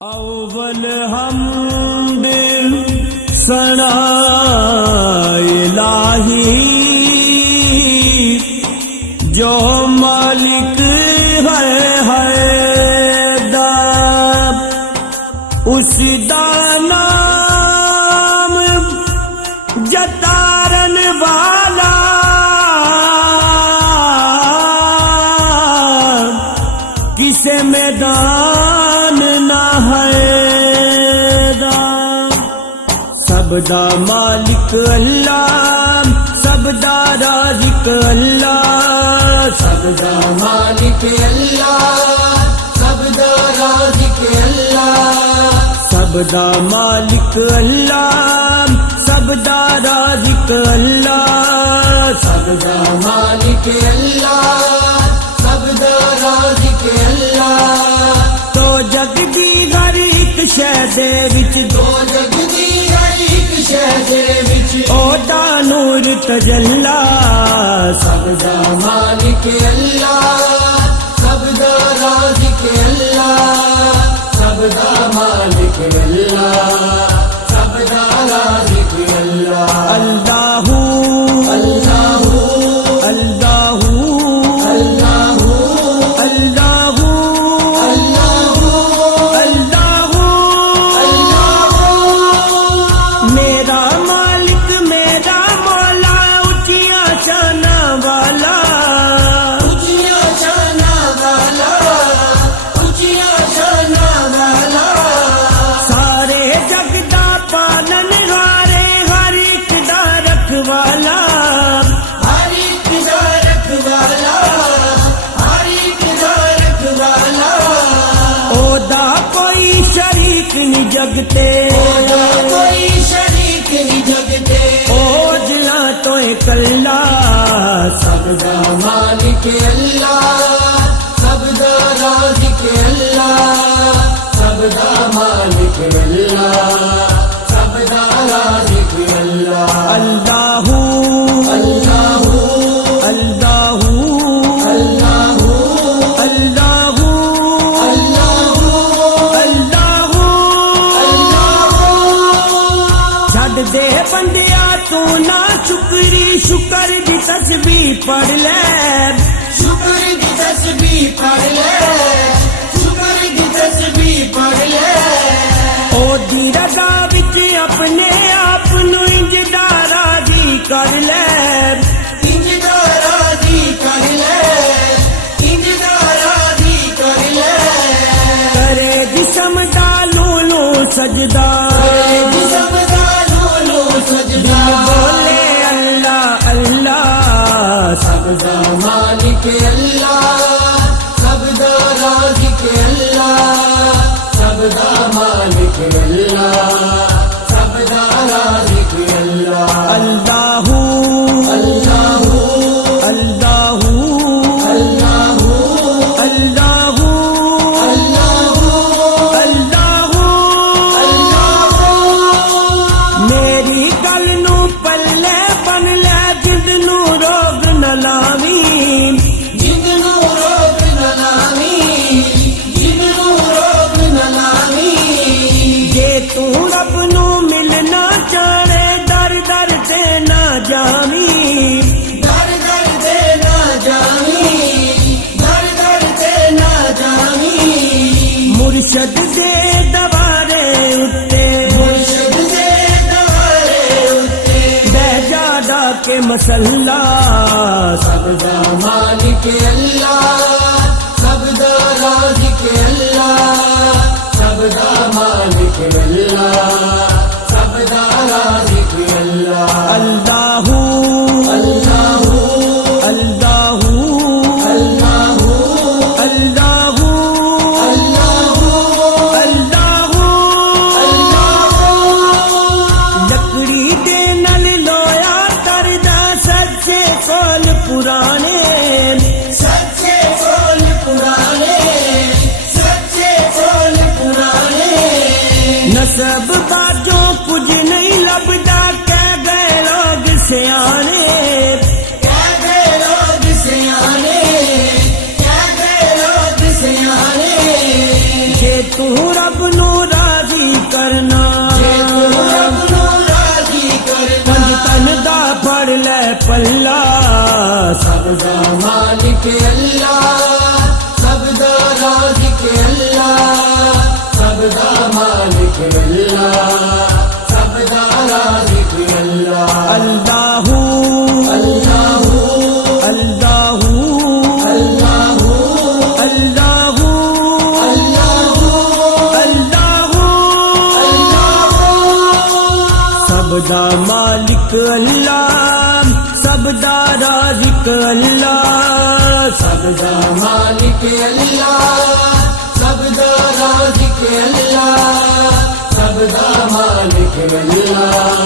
اول حمد ثنا الہی جو مالک ہے دار، اس دا نام جتارن والا کسے میدان نہ ہے سب دا مالک اللہ، سب دا رازق اللہ، سب دا مالک اللہ، سب دا رازق اللہ، سب دا مالک اللہ، سب دا رازق اللہ، سب دا مالک اللہ، سب دا رازق اللہ۔ تو جگ دی ہر ایک شے دے وچ، دو جگ دی ہر ایک شے دے وچ، او دا نور تجلا، سب دا مالک اللہ، سب دا رازق اللہ، سب دا مالک اللہ، سب دا رازق اللہ۔ اللہ اللہ اللہ اللہ اللہ اللہ اللہ، میرا مالک میرا مولا اونچیاں شاناں والا، اونچیاں شاناں والا، اونچیاں شاناں والا، سارے جگ دا پالن ہارے، ہر ایک دا رکھوالا، ہر ایک دا رکھوالا، ہر ایک دا رکھوالا، او دا کوئی شریک نہیں جگتے، کوئی شریک نہیں جگتے، او جلا تو کلا، سب دا مالک اللہ، سب دا رازق اللہ، سب دا مالک اللہ، سب دا رازق اللہ۔ اللہ اللہ اللہ اللہ اللہ اللہ اللہ، چھڈ دے بندیا تو نہ شکری، شکر دی تسبیح پڑھ لے، شکر دی تسبیح پڑھ لے، شکر دی تسبیح پڑھ لے، او دی رضا وچ اپنے آپ نو انج دا راضی کر لے، انج دا راضی کر لے، انج دا راضی کر لے، کرے جسم دا لولو سجدہ، جسم دا لولو سجدہ، بولے اللہ اللہ، سب دا مالک اللہ، سب دا رازق اللہ، سب دا مالک اللہ، سب دا رازق اللہ۔ اللہ اللہ اللہ اللہ اللہ اللہ اللہ، میری گل نو پلے بن لے، جد نو روگ نہ لاویں، جنو روگ نہ لاویں، جنو روگ نہ لاویں، جے تو رب نو ملنا چاہے در در تے نہ جاویں، در در تے نہ جاویں، در در تے نہ جاویں، مرشد دے دوارے اتے، مرشد دے دوارے اتے، بہ جادا کے مسلح، سب دا مالک اللہ، سب دا رازق اللہ، سب دا مالک اللہ، سب دا رازق اللہ۔ اللہ اللہ اللہ اللہ اللہ اللہ اللہ، لکڑی دے نل لویا تردا سچے کول پرانے، سچے کول پرانے، سچے کول پرانے، نسب باجوں کچھ نہیں لبدا، کہہ گئے لوگ سیانے، کہہ گئے لوگ سیانے، کہہ گئے لوگ سیانے، تو رب نو سب دا مالک اللہ سب دا رازق اللہ سب دا مالک اللہ سب دا رازق اللہ سب دا مالک اللہ